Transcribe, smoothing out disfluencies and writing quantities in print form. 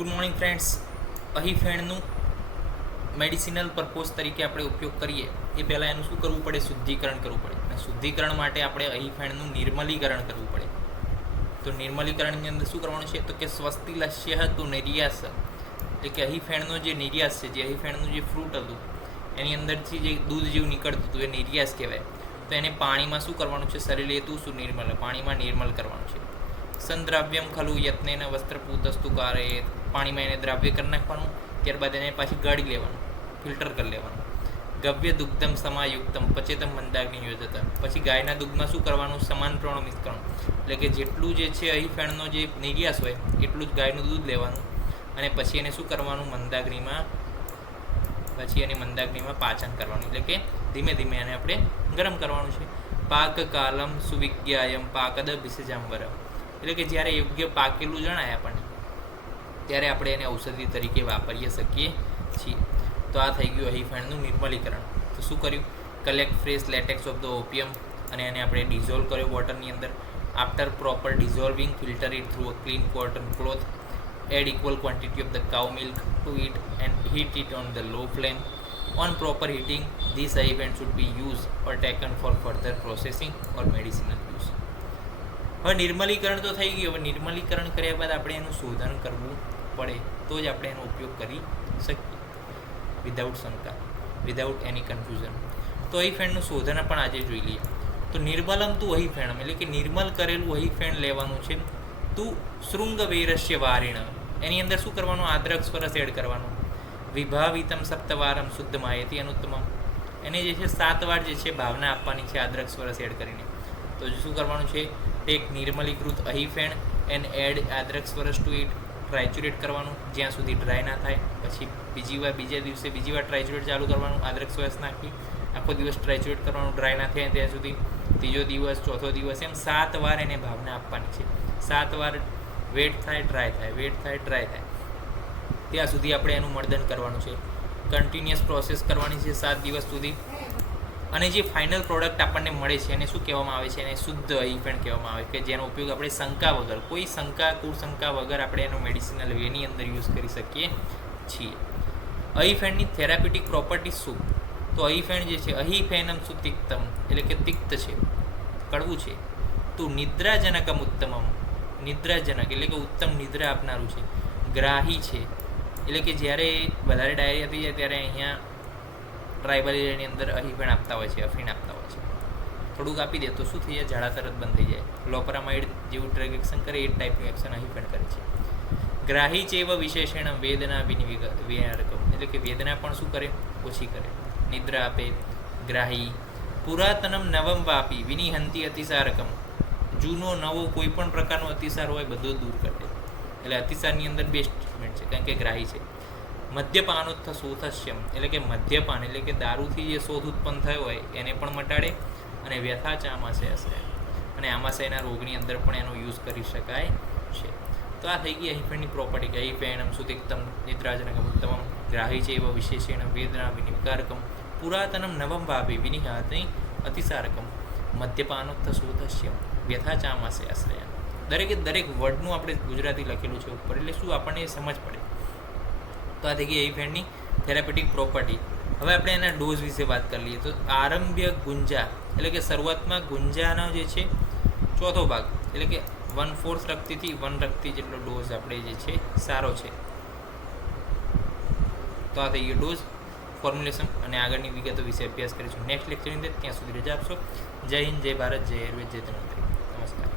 Good morning friends. અહીફેણનું medicinal purpose તરીકે આપણે ઉપયોગ કરીએ એ પહેલાં એનું શું કરવું પડે? શુદ્ધિકરણ કરવું પડે. અને શુદ્ધિકરણ માટે આપણે અહીફેણનું નિર્મલીકરણ કરવું પડે. તો નિર્મલીકરણની અંદર શું કરવાનું છે? તો કે સ્વસ્તિલસ્ય તો નિર્યાસ, એટલે કે અહીફેણનો જે નિર્યાસ છે, જે અહીફેણનું જે ફ્રૂટ હતું એની અંદરથી જે દૂધ જેવું નીકળતું હતું એ નિર્યાસ કહેવાય. તો એને પાણીમાં શું કરવાનું છે? શરીરેતું સુનિર્મલ, પાણીમાં નિર્મલ કરવાનું છે. સંદ્રાવ્યમ ખલુ યત્નેન વસ્ત્રપૂતસ્તુ કારે, પાણીમાં એને દ્રાવ્ય કરી નાખવાનું, ત્યારબાદ એને પાછી ગાળી લેવાનું, ફિલ્ટર કરી લેવાનું. ગવ્ય દુગ્ધમ સમાયુક્તમ પચેતમ મંદાગ્નિ યોજતા, પછી ગાયના દૂધમાં શું કરવાનું? સમાન પ્રમાણ મિક્સ કરવાનું, એટલે કે જેટલું જે છે અહીફેણનો જે નિર્યાસ હોય એટલું જ ગાયનું દૂધ લેવાનું અને પછી એને શું કરવાનું? મંદાગ્નિમાં પાચન કરવાનું, એટલે કે ધીમે ધીમે એને આપણે ગરમ કરવાનું છે. પાક કાલમ સુવિજ્ઞાયમ પાકદ ભિષજાંબર, એટલે કે જ્યારે યોગ્ય પાકેલું જણાય આપણને ત્યારે આપણે એને ઔષધિ તરીકે વાપરી શકીએ છીએ. તો આ થઈ ગયું અહીફેણનું નિર્મલીકરણ. તો શું કર્યું? Collect fresh latex of the opium, અને એને આપણે ડિઝોલ્વ કર્યો વોટરની અંદર. After proper dissolving filter it through a clean cotton cloth. Add equal quantity of the cow milk to it and heat it on the low flame. On proper heating, these ahifen should be used or taken for further processing or medicinal use. હવે નિર્મલીકરણ તો થઈ ગયું. હવે નિર્મલીકરણ કર્યા બાદ આપણે એનું શોધન કરવું પડે, તો જ આપણે એનો ઉપયોગ કરી શકીએ વિધાઉટ શંકા, વિધાઉટ એની કન્ફ્યુઝન. તો અહીફેણનું શોધન પણ આજે જોઈ લઈએ. તો નિર્મલમ તું અહીફેણમ, એટલે કે નિર્મલ કરેલું અહીફેણ લેવાનું છે. તું શૃંગ વૈરસ્ય વારિણ, એની અંદર શું કરવાનું? આદ્રક સ્વરસ એડ કરવાનું. વિભાવિતમ સપ્તવારમ શુદ્ધ માયતી અનુત્તમમ, એને જે છે 7 વાર જે છે ભાવના આપવાની છે આદ્રક સ્વરસ એડ કરીને. તો શું કરવાનું છે? ટેક નિર્મલીકૃત અહીફેણ એન્ડ એડ આદ્રક સ્વરસ ટુ ઇટ. ટ્રાયચ્યુરેટ કરવાનું જ્યાં સુધી ડ્રાય ના થાય. પછી બીજા દિવસે બીજી વાર ટ્રાયચ્યુરેટ ચાલુ કરવાનું, આદ્રક સ્વરસ નાખી. આખો દિવસ ટ્રાયચ્યુરેટ કરવાનું, ડ્રાય ના થાય ત્યાં સુધી. ત્રીજો દિવસ, ચોથો દિવસ, એમ 7 વાર એને ભાવના આપવાની છે. 7 વાર વેટ થાય, ડ્રાય થાય, વેટ થાય, ડ્રાય થાય, ત્યાં સુધી આપણે એનું મર્દન કરવાનું છે. કન્ટિન્યુઅસ પ્રોસેસ કરવાની છે 7 દિવસ સુધી. અને જે ફાઇનલ પ્રોડક્ટ આપણને મળે છે એને શું કહેવામાં આવે છે? એને શુદ્ધ અહીફેણ કહેવામાં આવે, કે જેનો ઉપયોગ આપણે શંકા વગર, કોઈ કુશંકા વગર આપણે એનો મેડિસિનલ વેની અંદર યુઝ કરી શકીએ છીએ. અહીફેણની થેરાપ્યુટિક પ્રોપર્ટીઝ શું? તો અહીફેણ જે છે અહીફેનમ સુતિક્તમ, એટલે કે તિક્ત છે, કડવું છે. તો નિદ્રાજનકમ ઉત્તમમ, નિદ્રાજનક એટલે કે ઉત્તમ નિદ્રા આપનારું છે. ગ્રાહી છે, એટલે કે જ્યારે વધારે ડાયરિયા થઈ જાય ત્યારે અહીંયા ટ્રાઇબલ એરિયાની અંદર અહીફેણ આપતા હોય છે, અફીણ આપતા હોય છે. થોડુંક આપી દે તો શું થઈ જાય? ઝાડા તરત બંધ થઈ જાય. લોપરામાઇડ જેવું ડ્રગ એક્શન કરે એ જ ટાઈપનું એક્શન અહીફેણ કરે છે. ગ્રાહી છે એવા વિશેષણ વેદના વિનિવિકારકમ, એટલે કે વેદના પણ શું કરે? ઓછી કરે. નિદ્રા આપે. ગ્રાહી. પુરાતનમ નવમ વાપી વિનિહંતી અતિસારકમ, જૂનો નવો કોઈ પણ પ્રકારનો અતિસાર હોય બધો દૂર કરે. એટલે અતિસારની અંદર બેસ્ટ ટ્રીટમેન્ટ છે, કારણ કે ગ્રાહી છે. મદ્યપાનોત્થ શોથસ્યમ, એટલે કે મદ્યપાન એટલે કે દારૂથી જે શોધ ઉત્પન્ન થયો હોય એને પણ મટાડે. અને વ્યથા ચ આમાશય હશે, અને આમાશયના રોગની અંદર પણ એનો યુઝ કરી શકાય છે. તો આ થઈ ગઈ અહીફેણની પ્રોપર્ટી, કે અહીફેણમ સુતિક્તમ નિદ્રાજનકમ ઉત્તમમ, ગ્રાહી છે એવા વિશેષેણ વેદના વિનિવિકારકમ, પુરાતનમ નવમ ભાવે વિનિહાતિ અતિસારકમ, મદ્યપાનોત્થ શોથસ્યમ, વ્યથા ચ આમાશય આશ્રય. દરેક વર્ડનું આપણે ગુજરાતી લખેલું છે ઉપર, એટલે શું આપણને સમજ પડે. તો આ થઈ ગઈ અહીફેણની થેરાપ્યુટિક પ્રોપર્ટી. હવે આપણે એના ડોઝ વિશે વાત કરી લઈએ. તો આરંભ્ય ગુંજા, એટલે કે શરૂઆતમાં ગુંજાનો જે છે ચોથો ભાગ, એટલે કે 1/4 રક્તિથી 1 રક્તિ જેટલો ડોઝ આપણે જે છે સારો છે. તો આ થઈ ગયો ડોઝ, ફોર્મ્યુલેશન, અને આગળની વિગતો વિશે અભ્યાસ કરીશું નેક્સ્ટ લેક્ચરની અંદર. ત્યાં સુધી રજા આપશો. જય હિન્દ, જય ભારત, જય આયુર્વેદ, જય ધન્વંતરી. નમસ્કાર.